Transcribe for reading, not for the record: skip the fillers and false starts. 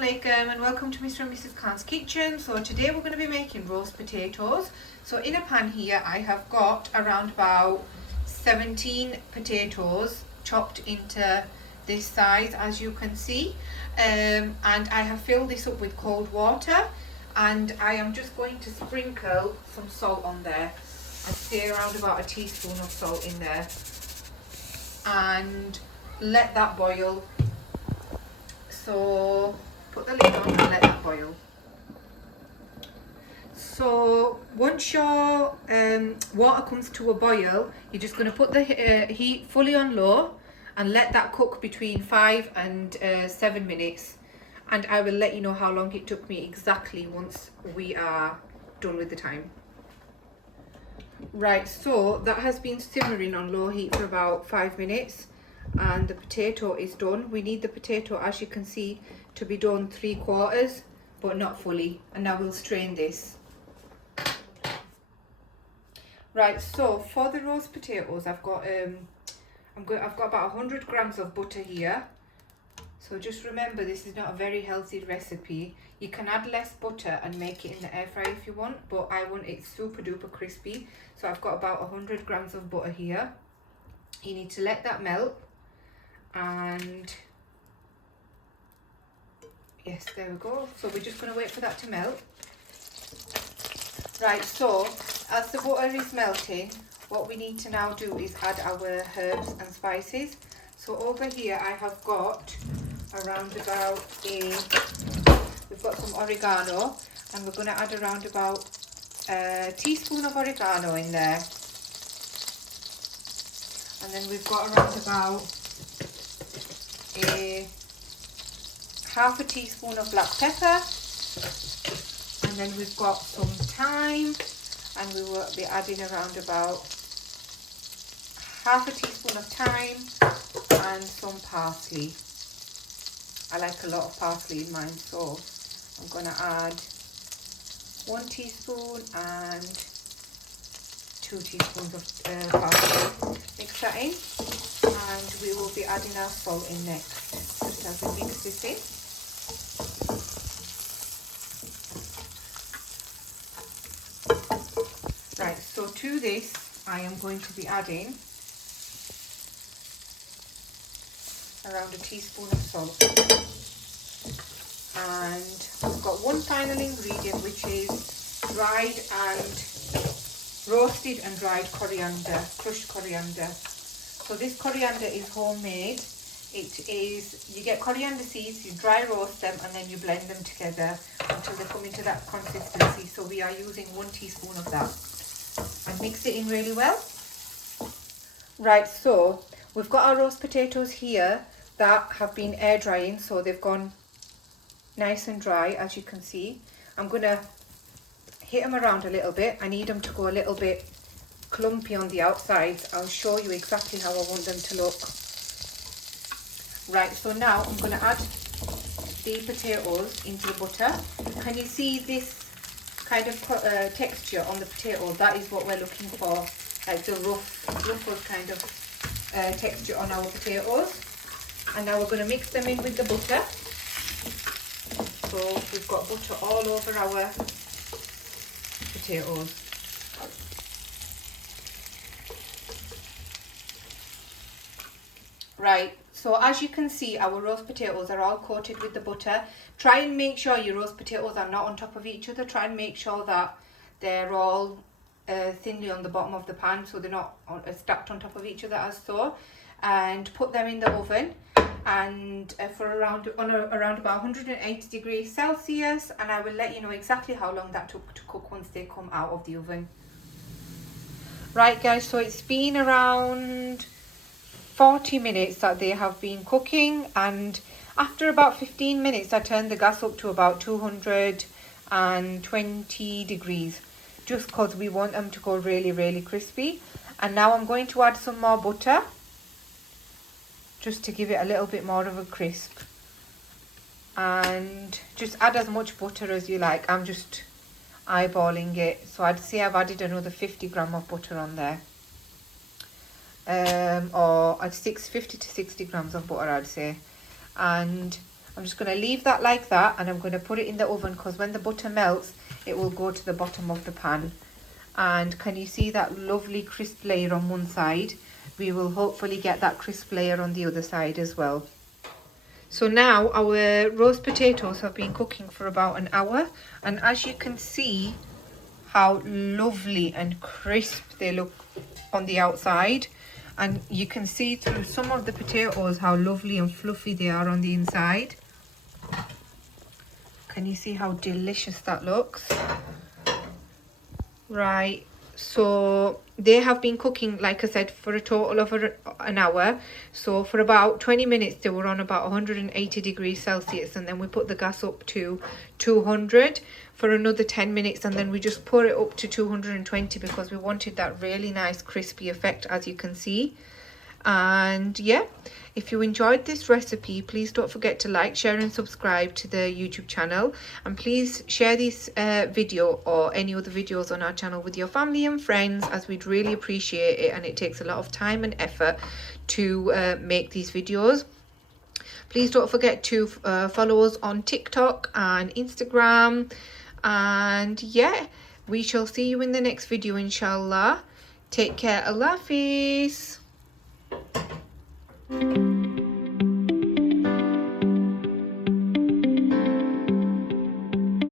Assalamualaikum and welcome to Mr. and Mrs. Khan's kitchen. So today we're going to be making roast potatoes. So in a pan here I have got around about 17 potatoes chopped into this size, as you can see, and I have filled this up with cold water, and I am just going to sprinkle some salt on there. I'd say around about a teaspoon of salt in there, and let that boil. So put the lid on and let that boil. So once your water comes to a boil, you're just going to put the heat fully on low and let that cook between 5 and 7 minutes, and I will let you know how long it took me exactly once we are done with the time. Right, so that has been simmering on low heat for about 5 minutes and the potato is done. We need the potato, as you can see, to be done 3/4 but not fully, and now we'll strain this. Right, so for the roast potatoes I've got about 100 grams of butter here. So just remember, this is not a very healthy recipe. You can add less butter and make it in the air fryer if you want, but I want it super duper crispy. So I've got about 100 grams of butter here. You need to let that melt, and yes, there we go. So we're just going to wait for that to melt. Right, so as the butter is melting, what we need to now do is add our herbs and spices. So over here I have got around about we've got some oregano, and we're going to add around about a teaspoon of oregano in there. And then we've got around about half a teaspoon of black pepper, and then we've got some thyme, and we will be adding around about half a teaspoon of thyme and some parsley. I like a lot of parsley in mine, so I'm going to add 1 teaspoon and 2 teaspoons of parsley. Mix that in, and we will be adding our salt in next, just as we mix this in. Right, so to this I am going to be adding around a teaspoon of salt, and we've got one final ingredient, which is dried and roasted and dried coriander, crushed coriander. So this coriander is homemade. It is, you get coriander seeds, you dry roast them, and then you blend them together until they come into that consistency. So we are using 1 teaspoon of that, and mix it in really well. Right, so we've got our roast potatoes here that have been air drying, so they've gone nice and dry, as you can see. I'm going to hit them around a little bit. I need them to go a little bit clumpy on the outside. I'll show you exactly how I want them to look. Right, so now I'm going to add the potatoes into the butter. Can you see this kind of texture on the potato? That is what we're looking for, like the ruffled kind of texture on our potatoes. And now we're going to mix them in with the butter. So we've got butter all over our potatoes. Right, so as you can see, our roast potatoes are all coated with the butter. Try and make sure your roast potatoes are not on top of each other. Try and make sure that they're all thinly on the bottom of the pan, so they're not stacked on top of each other as so. And put them in the oven, and for around about 180 degrees Celsius, and I will let you know exactly how long that took to cook once they come out of the oven. Right guys, so it's been around 40 minutes that they have been cooking, and after about 15 minutes I turned the gas up to about 220 degrees, just because we want them to go really crispy. And now I'm going to add some more butter, just to give it a little bit more of a crisp, and just add as much butter as you like. I'm just eyeballing it, so I'd say I've added another 50 grams of butter on there, or at 50 to 60 grams of butter I'd say. And I'm just going to leave that like that, and I'm going to put it in the oven, because when the butter melts it will go to the bottom of the pan. And can you see that lovely crisp layer on one side? We will hopefully get that crisp layer on the other side as well. So now our roast potatoes have been cooking for about an hour, and as you can see how lovely and crisp they look on the outside, and you can see through some of the potatoes how lovely and fluffy they are on the inside. Can you see how delicious that looks? Right, so they have been cooking, like I said, for a total of an hour. So for about 20 minutes they were on about 180 degrees Celsius, and then we put the gas up to 200 for another 10 minutes, and then we just put it up to 220 because we wanted that really nice crispy effect, as you can see. And yeah, if you enjoyed this recipe, please don't forget to like, share and subscribe to the YouTube channel, and please share this video or any other videos on our channel with your family and friends, as we'd really appreciate it, and it takes a lot of time and effort to make these videos. Please don't forget to follow us on TikTok and Instagram, and yeah, we shall see you in the next video, inshallah. Take care. Allah Hafiz.